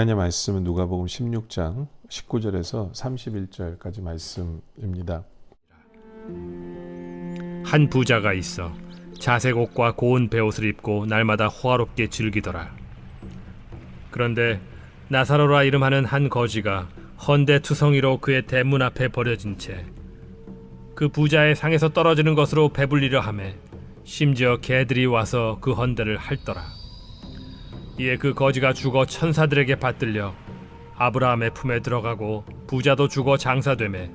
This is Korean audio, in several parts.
하나님의 말씀은 누가복음 16장 19절에서 31절까지 말씀입니다. 한 부자가 있어 자색 옷과 고운 베옷을 입고 날마다 호화롭게 즐기더라. 그런데 나사로라 이름하는 한 거지가 헌데 투성이로 그의 대문 앞에 버려진 채 그 부자의 상에서 떨어지는 것으로 배불리려 하매 심지어 개들이 와서 그 헌데를 핥더라. 이에 그 거지가 죽어 천사들에게 받들려 아브라함의 품에 들어가고 부자도 죽어 장사되매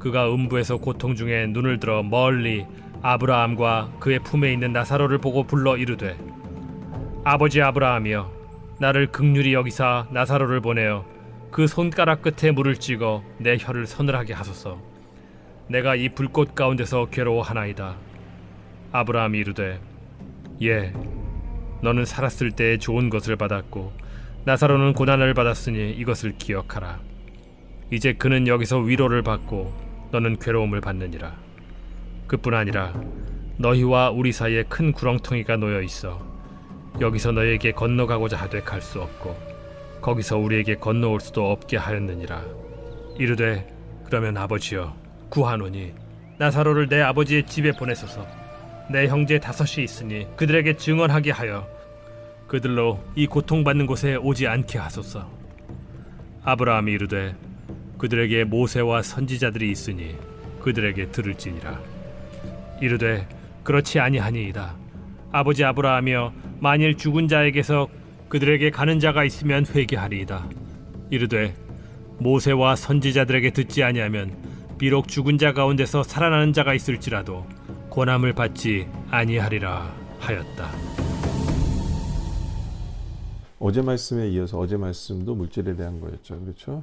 그가 음부에서 고통 중에 눈을 들어 멀리 아브라함과 그의 품에 있는 나사로를 보고 불러 이르되 아버지 아브라함이여 나를 긍휼히 여기사 나사로를 보내어 그 손가락 끝에 물을 찍어 내 혀를 서늘하게 하소서. 내가 이 불꽃 가운데서 괴로워하나이다. 아브라함이 이르되 예 너는 살았을 때에 좋은 것을 받았고 나사로는 고난을 받았으니 이것을 기억하라. 이제 그는 여기서 위로를 받고 너는 괴로움을 받느니라. 그뿐 아니라 너희와 우리 사이에 큰 구렁텅이가 놓여 있어 여기서 너희에게 건너가고자 하되 갈 수 없고 거기서 우리에게 건너올 수도 없게 하였느니라. 이르되 그러면 아버지여 구하노니 나사로를 내 아버지의 집에 보내소서. 내 형제 5이 있으니 그들에게 증언하게 하여 그들로 이 고통받는 곳에 오지 않게 하소서. 아브라함이 이르되 그들에게 모세와 선지자들이 있으니 그들에게 들을지니라. 이르되 그렇지 아니하니이다. 아버지 아브라함이여 만일 죽은 자에게서 그들에게 가는 자가 있으면 회개하리이다. 이르되 모세와 선지자들에게 듣지 아니하면 비록 죽은 자 가운데서 살아나는 자가 있을지라도 고난을 받지 아니하리라 하였다. 어제 말씀에 이어서 어제 말씀도 물질에 대한 거였죠. 그렇죠?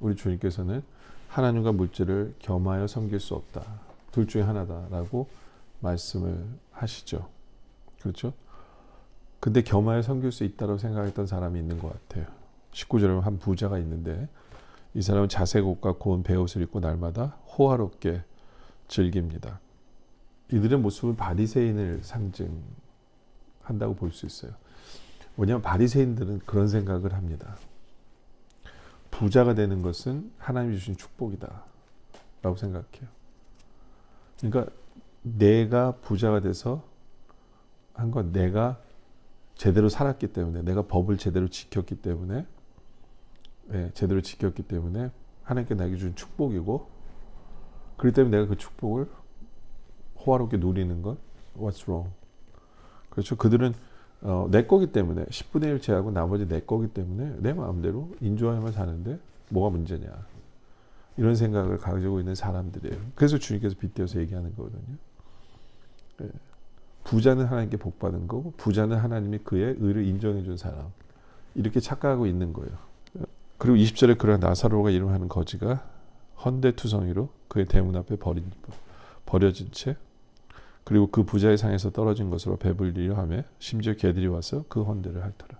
우리 주님께서는 하나님과 물질을 겸하여 섬길 수 없다. 둘 중에 하나다라고 말씀을 하시죠. 그렇죠? 근데 겸하여 섬길 수 있다고 생각했던 사람이 있는 것 같아요. 19절에 한 부자가 있는데 이 사람은 자색 옷과 고운 베옷을 입고 날마다 호화롭게 즐깁니다. 이들의 모습은 바리새인을 상징한다고 볼 수 있어요. 왜냐하면 바리새인들은 그런 생각을 합니다. 부자가 되는 것은 하나님이 주신 축복이다 라고 생각해요. 그러니까 내가 부자가 돼서 한 건 내가 제대로 살았기 때문에, 내가 법을 제대로 지켰기 때문에, 하나님께 나에게 준 축복이고, 그렇기 때문에 내가 그 축복을 호화롭게 누리는 것, what's wrong? 그렇죠? 그들은 내 거기 때문에 10분의 1 제하고 나머지 내 거기 때문에 내 마음대로 인조하면 사는데 뭐가 문제냐, 이런 생각을 가지고 있는 사람들이에요. 그래서 주님께서 빗대어서 얘기하는 거거든요. 부자는 하나님께 복 받은 거고, 부자는 하나님이 그의 의를 인정해 준 사람, 이렇게 착각하고 있는 거예요. 그리고 20절에 그러한 나사로가 이름하는 거지가 헌데투성이로 그의 대문 앞에 버려진 채, 그리고 그 부자의 상에서 떨어진 것으로 배불리려 하며 심지어 개들이 와서 그 헌데를 핥더라.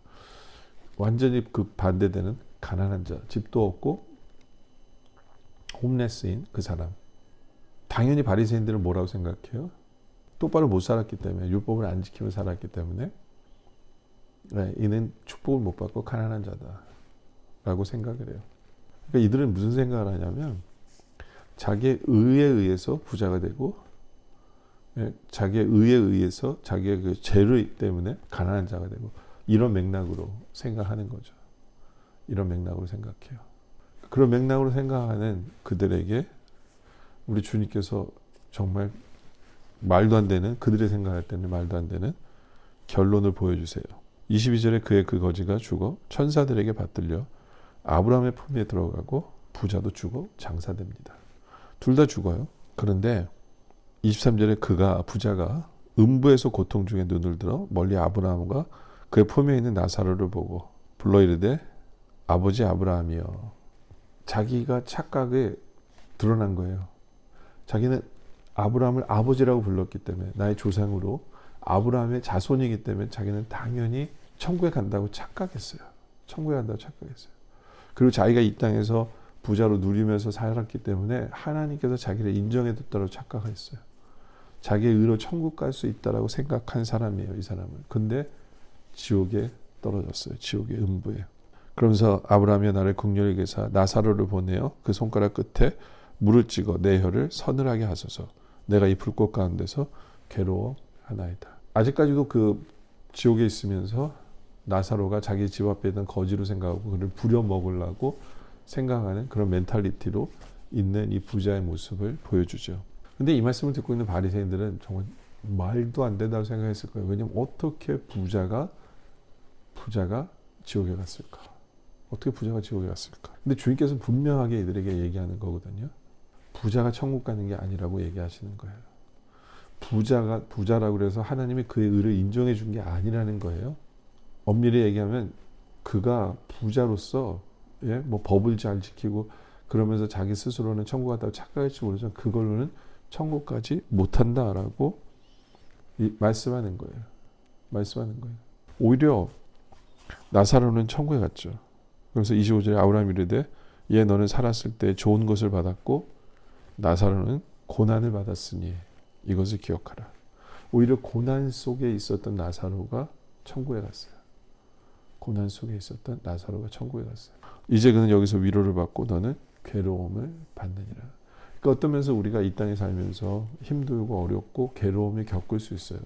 완전히 그 반대되는 가난한 자, 집도 없고 홈레스인 그 사람. 당연히 바리새인들은 뭐라고 생각해요? 똑바로 못 살았기 때문에, 율법을 안 지키며 살았기 때문에 이는 축복을 못 받고 가난한 자다 라고 생각을 해요. 그러니까 이들은 무슨 생각을 하냐면 자기의 의에 의해서 부자가 되고, 자기의 의에 의해서 자기의 그 죄를 때문에 가난한 자가 되고, 이런 맥락으로 생각하는 거죠. 이런 맥락으로 생각해요. 그런 맥락으로 생각하는 그들에게 우리 주님께서 정말 말도 안 되는, 그들의 생각할 때는 말도 안 되는 결론을 보여주세요. 22절에 그의 그 거지가 죽어 천사들에게 받들려 아브라함의 품에 들어가고 부자도 죽어 장사됩니다. 둘 다 죽어요. 그런데 23절에 부자가 음부에서 고통 중에 눈을 들어 멀리 아브라함과 그의 품에 있는 나사로를 보고 불러 이르되 아버지 아브라함이여. 자기가 착각에 드러난 거예요. 자기는 아브라함을 아버지라고 불렀기 때문에, 나의 조상으로 아브라함의 자손이기 때문에 자기는 당연히 천국에 간다고 착각했어요. 그리고 자기가 이 땅에서 부자로 누리면서 살았기 때문에 하나님께서 자기를 인정해 줬다고 착각했어요. 자기의 의로 천국 갈 수 있다라고 생각한 사람이에요, 이 사람은. 근데 지옥에 떨어졌어요. 지옥의 음부에. 그러면서 아브라함이 나를 긍휼히 여기사 나사로를 보내어 그 손가락 끝에 물을 찍어 내 혀를 서늘하게 하소서. 내가 이 불꽃 가운데서 괴로워하나이다. 아직까지도 그 지옥에 있으면서 나사로가 자기 집 앞에 있던 거지로 생각하고 그를 부려 먹으려고 생각하는 그런 멘탈리티로 있는 이 부자의 모습을 보여주죠. 근데 이 말씀을 듣고 있는 바리새인들은 정말 말도 안 된다고 생각했을 거예요. 왜냐면 어떻게 부자가 지옥에 갔을까? 어떻게 부자가 지옥에 갔을까? 근데 주님께서 분명하게 이들에게 얘기하는 거거든요. 부자가 천국 가는 게 아니라고 얘기하시는 거예요. 부자라고 그래서 하나님이 그의 의를 인정해 준 게 아니라는 거예요. 엄밀히 얘기하면 그가 부자로서 뭐 법을 잘 지키고 그러면서 자기 스스로는 천국 갔다고 착각할지 모르지만 그걸로는 천국까지 못한다라고 말씀하는 거예요. 오히려 나사로는 천국에 갔죠. 그래서 25절에 아브라함이 이르되 얘 너는 살았을 때 좋은 것을 받았고 나사로는 고난을 받았으니 이것을 기억하라. 오히려 고난 속에 있었던 나사로가 천국에 갔어요. 고난 속에 있었던 나사로가 천국에 갔어요. 이제 그는 여기서 위로를 받고 너는 괴로움을 받느니라. 그러니까 어떤 면에서 우리가 이 땅에 살면서 힘들고 어렵고 괴로움을 겪을 수 있어요.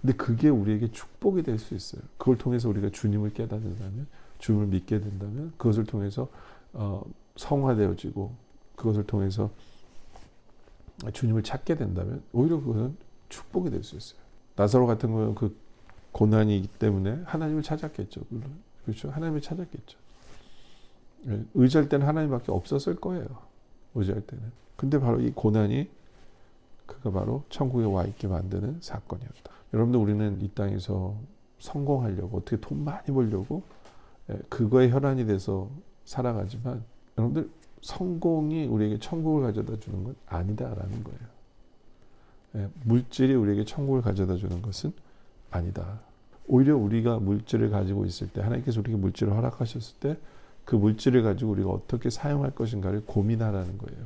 근데 그게 우리에게 축복이 될 수 있어요. 그걸 통해서 우리가 주님을 깨닫는다면, 주님을 믿게 된다면, 그것을 통해서 성화되어지고 그것을 통해서 주님을 찾게 된다면 오히려 그것은 축복이 될 수 있어요. 나사로 같은 경우는 그 고난이기 때문에 하나님을 찾았겠죠. 물론 그렇죠. 하나님을 찾았겠죠. 의지할 때는 하나님밖에 없었을 거예요. 의지할 때는. 근데 바로 이 고난이 그가 바로 천국에 와 있게 만드는 사건이었다. 여러분들 우리는 이 땅에서 성공하려고 어떻게 돈 많이 벌려고 그거에 혈안이 돼서 살아가지만 여러분들 성공이 우리에게 천국을 가져다 주는 건 아니다라는 거예요. 물질이 우리에게 천국을 가져다 주는 것은 아니다. 오히려 우리가 물질을 가지고 있을 때 하나님께서 우리에게 물질을 허락하셨을 때 그 물질을 가지고 우리가 어떻게 사용할 것인가를 고민하라는 거예요.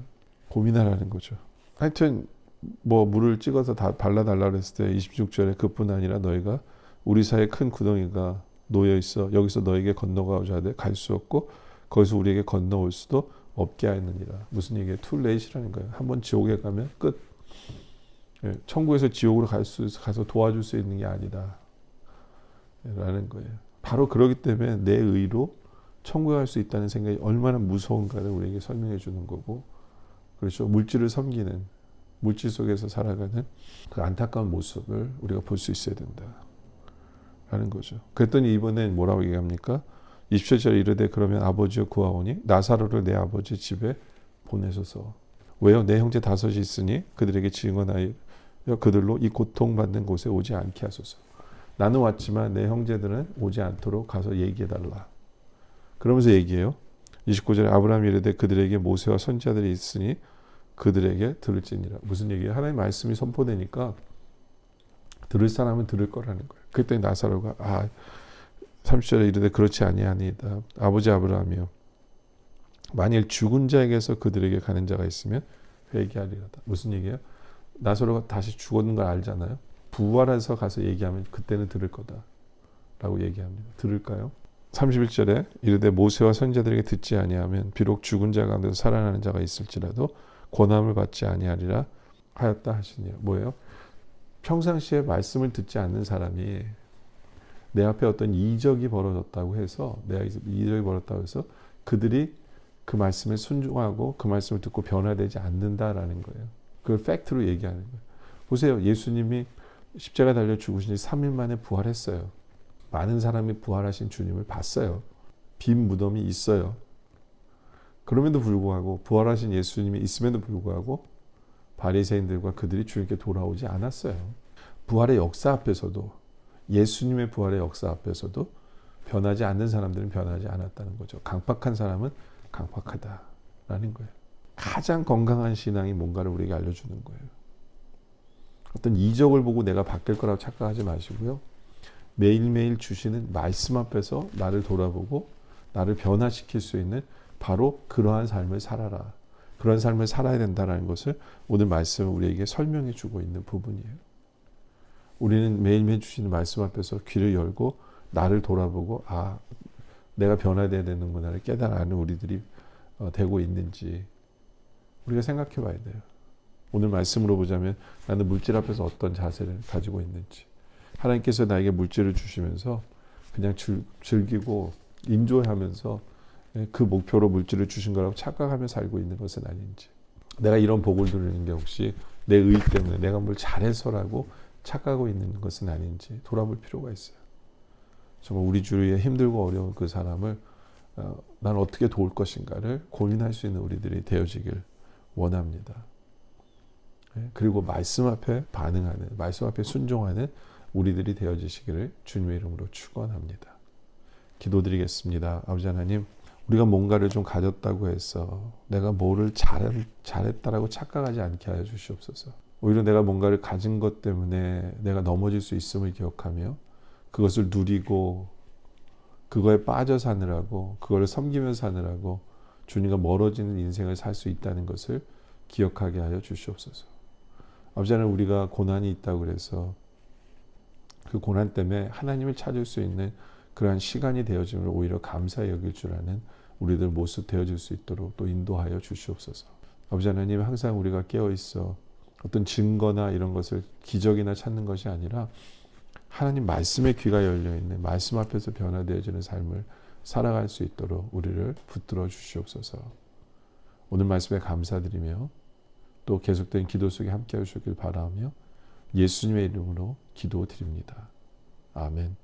고민하라는 거죠. 하여튼 뭐 물을 찍어서 다 발라달라 그랬을 때 26절에 그뿐 아니라 너희가 우리 사이에 큰 구덩이가 놓여 있어 여기서 너에게 건너가고자 하되 갈 수 없고 거기서 우리에게 건너올 수도 없게 하였느니라. 무슨 얘기예요? 툴레이시라는 거예요. 한번 지옥에 가면 끝. 천국에서 지옥으로 가서 도와줄 수 있는 게 아니다. 라는 거예요. 바로 그러기 때문에 내 의로 천국에 갈 수 있다는 생각이 얼마나 무서운가를 우리에게 설명해 주는 거고, 그렇죠. 물질을 섬기는, 물질 속에서 살아가는 그 안타까운 모습을 우리가 볼 수 있어야 된다. 라는 거죠. 그랬더니 이번엔 뭐라고 얘기합니까? 27절에 이르되 그러면 아버지여 구하오니 나사로를 내 아버지 집에 보내소서. 왜요? 내 형제 다섯이 있으니 그들에게 증언하여 그들로 이 고통받는 곳에 오지 않게 하소서. 나는 왔지만 내 형제들은 오지 않도록 가서 얘기해달라. 그러면서 얘기해요. 29절에 아브라함이 이르되 그들에게 모세와 선지자들이 있으니 그들에게 들을지니라. 무슨 얘기예요? 하나님의 말씀이 선포되니까 들을 사람은 들을 거라는 거예요. 그랬더니 나사로가 30절에 이르되 그렇지 아니하니이다. 아버지 아브라함이여 만일 죽은 자에게서 그들에게 가는 자가 있으면 회개하리로다. 무슨 얘기예요? 나사로가 다시 죽었는 걸 알잖아요. 부활해서 가서 얘기하면 그때는 들을 거다 라고 얘기합니다. 들을까요? 31절에 이르되 모세와 선지자들에게 듣지 아니하면 비록 죽은 자 가운데서 살아나는 자가 있을지라도 권함을 받지 아니하리라 하였다 하시니라. 뭐예요? 평상시에 말씀을 듣지 않는 사람이 내 앞에 어떤 이적이 벌어졌다고 해서 그들이 그 말씀에 순종하고 그 말씀을 듣고 변화되지 않는다라는 거예요. 그걸 팩트로 얘기하는 거예요. 보세요. 예수님이 십자가 달려 죽으신 지 3일 만에 부활했어요. 많은 사람이 부활하신 주님을 봤어요. 빈 무덤이 있어요. 그럼에도 불구하고 부활하신 예수님이 있음에도 불구하고 바리새인들과 그들이 주님께 돌아오지 않았어요. 부활의 역사 앞에서도 예수님의 부활의 역사 앞에서도 변하지 않는 사람들은 변하지 않았다는 거죠. 강팍한 사람은 강팍하다라는 거예요. 가장 건강한 신앙이 뭔가를 우리에게 알려주는 거예요. 어떤 이적을 보고 내가 바뀔 거라고 착각하지 마시고요. 매일매일 주시는 말씀 앞에서 나를 돌아보고 나를 변화시킬 수 있는 바로 그러한 삶을 살아라. 그런 삶을 살아야 된다는 것을 오늘 말씀은 우리에게 설명해 주고 있는 부분이에요. 우리는 매일매일 주시는 말씀 앞에서 귀를 열고 나를 돌아보고 내가 변화되어야 되는구나를 깨달아는 우리들이 되고 있는지 우리가 생각해 봐야 돼요. 오늘 말씀으로 보자면 나는 물질 앞에서 어떤 자세를 가지고 있는지. 하나님께서 나에게 물질을 주시면서 그냥 즐기고 인조하면서 그 목표로 물질을 주신 거라고 착각하며 살고 있는 것은 아닌지. 내가 이런 복을 누리는 게 혹시 내 의 때문에 내가 뭘 잘해서라고 착각하고 있는 것은 아닌지 돌아볼 필요가 있어요. 정말 우리 주위에 힘들고 어려운 그 사람을 난 어떻게 도울 것인가를 고민할 수 있는 우리들이 되어지길 원합니다. 그리고 말씀 앞에 반응하는, 말씀 앞에 순종하는 우리들이 되어지시기를 주님의 이름으로 축원합니다. 기도드리겠습니다. 아버지 하나님, 우리가 뭔가를 좀 가졌다고 해서 내가 뭐를 잘했다라고 착각하지 않게 하여 주시옵소서. 오히려 내가 뭔가를 가진 것 때문에 내가 넘어질 수 있음을 기억하며 그것을 누리고 그거에 빠져 사느라고 그거를 섬기며 사느라고 주님과 멀어지는 인생을 살 수 있다는 것을 기억하게 하여 주시옵소서. 아버지 하나님, 우리가 고난이 있다고 그래서 그 고난 때문에 하나님을 찾을 수 있는 그러한 시간이 되어짐을 오히려 감사히 여길 줄 아는 우리들 모습 되어질 수 있도록 또 인도하여 주시옵소서. 아버지 하나님, 항상 우리가 깨어 있어 어떤 증거나 이런 것을 기적이나 찾는 것이 아니라 하나님 말씀의 귀가 열려 있는 말씀 앞에서 변화되어지는 삶을 살아갈 수 있도록 우리를 붙들어 주시옵소서. 오늘 말씀에 감사드리며 또 계속된 기도 속에 함께 하시길 바라며 예수님의 이름으로 기도드립니다. 아멘.